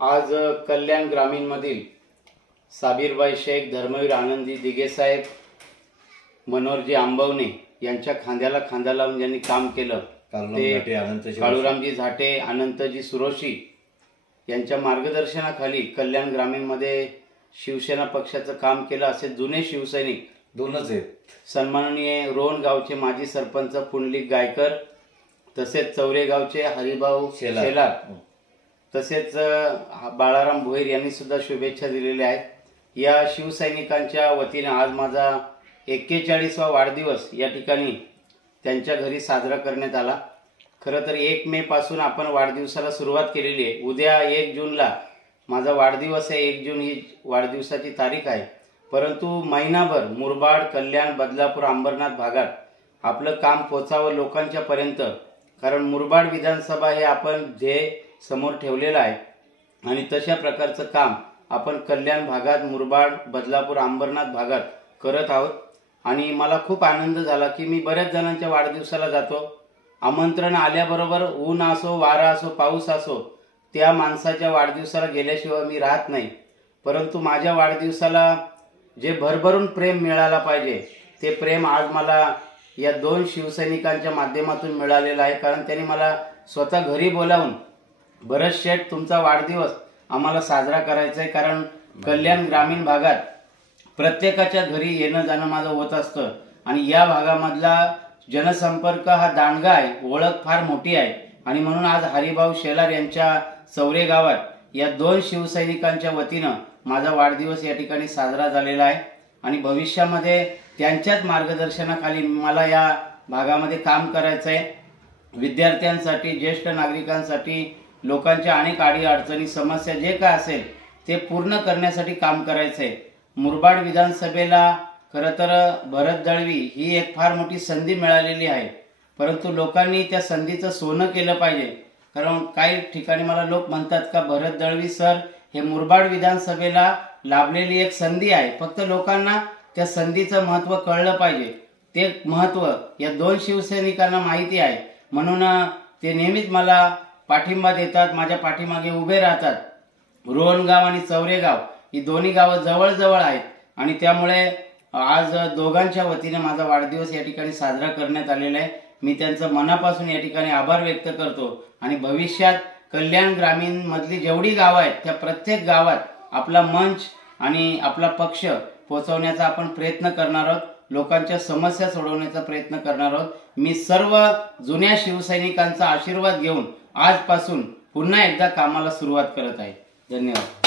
आज कल्याण ग्रामीण मधील साबीरबाई शेख, धर्मवीर आनंदी दिघे साहेब, मनोहरजी आंबवणे यांच्या खांद्याला खांदा लावून ज्यांनी काम केलं ते काळूरामजी झाटे, अनंतजी सुरोशी यांच्या मार्गदर्शनाखाली कल्याण ग्रामीण मध्ये शिवसेना पक्षाचं काम केलं असे जुने शिवसैनिक दोनच आहेत। सन्माननीय रोहन गावचे माजी सरपंच पुंडलिक गायकर, तसेच चौरे गावचे हरिभाऊ शेलार, तसेच बाळाराम भोईर यांनी सुद्धा शुभेच्छा दिलेल्या आहेत। या शिवसैनिकांच्या वतीने आज माझा 41वा वाढदिवस या ठिकाणी त्यांच्या घरी साजरा करण्यात आला। खरं तर 1 मे पासून आपण वाढदिवसाला सुरुवात केलेली आहे। उद्या 1 जूनला माझा वाढदिवस आहे। 1 जून ही वाढदिवसाची तारीख आहे, परंतु महिनाभर मुरबाड, कल्याण, बदलापूर, अंबरनाथ भागात आपलं काम पोचावं लोकांच्या पर्यंत, कारण मुरबाड विधानसभा हे आपण ध्येय समोर ठेवलेलं आहे आणि तशा प्रकारचं काम आपण कल्याण भागात, मुरबाड, बदलापूर, अंबरनाथ भागात करत आहोत। आणि मला खूप आनंद झाला की मी बऱ्याच जणांच्या वाढदिवसाला जातो, आमंत्रण आल्याबरोबर ऊन असो, वारा असो, पाऊस असो, त्या माणसाच्या वाढदिवसाला गेल्याशिवाय मी राहत नाही। परंतु माझ्या वाढदिवसाला जे भरभरून प्रेम मिळाला पाहिजे ते प्रेम आज मला या 2 शिवसैनिकांच्या माध्यमातून मिळालेलं आहे। कारण त्यांनी मला स्वतः घरी बोलावून, भरत शेठ तुमचा वाढदिवस आम्हाला साजरा करायचा आहे, कारण कल्याण ग्रामीण भागात प्रत्येकाच्या घरी येणं जाणं माझं होत असतं आणि या भागामधला जनसंपर्क हा दांडगा आहे, ओळख फार मोठी आहे आणि म्हणून आज हरिभाऊ शेलार यांच्या चौरे गावात या 2 शिवसैनिकांच्या वतीनं माझा वाढदिवस या ठिकाणी साजरा झालेला आहे आणि भविष्यामध्ये त्यांच्याच मार्गदर्शनाखाली मला या भागामध्ये काम करायचं आहे। विद्यार्थ्यांसाठी, ज्येष्ठ नागरिकांसाठी, लोकांच्या अनेक अडचणी, समस्या जे काय असेल ते पूर्ण करण्यासाठी काम करायचं आहे। मुरबाड विधानसभेला खरं तर भरत दळवी ही एक फार मोठी संधी मिळालेली आहे, परंतु लोकांनी त्या संधीचं सोनं केलं पाहिजे। कारण काही ठिकाणी मला लोक म्हणतात का भरत दळवी सर, हे मुरबाड विधानसभेला लाभलेली एक संधी आहे, फक्त लोकांना त्या संधीचं महत्त्व कळलं पाहिजे। ते महत्त्व या 2 शिवसैनिकांना माहिती आहे, म्हणून ते नेहमीच मला पाठिंबा देतात, माझ्या पाठीमागे उभे राहतात। रोहनगाव आणि चौरेगाव ही दोन्ही गावं जवळजवळ आहेत आणि त्यामुळे आज दोघांच्या वतीने माझा वाढदिवस या ठिकाणी साजरा करण्यात आलेला आहे। मी त्यांचं मनापासून या ठिकाणी आभार व्यक्त करतो आणि भविष्यात कल्याण ग्रामीण मधली जेवढी गावं आहेत त्या प्रत्येक गावात आपला मंच आणि आपला पक्ष पोहोचवण्याचा आपण प्रयत्न करणार आहोत, लोकांच्या समस्या सोडवण्याचा प्रयत्न करणार आहोत। मी सर्व जुन्या शिवसैनिकांचा आशीर्वाद घेऊन आजपासून पुन्हा एकदा कामाला सुरुवात करत आहे। धन्यवाद।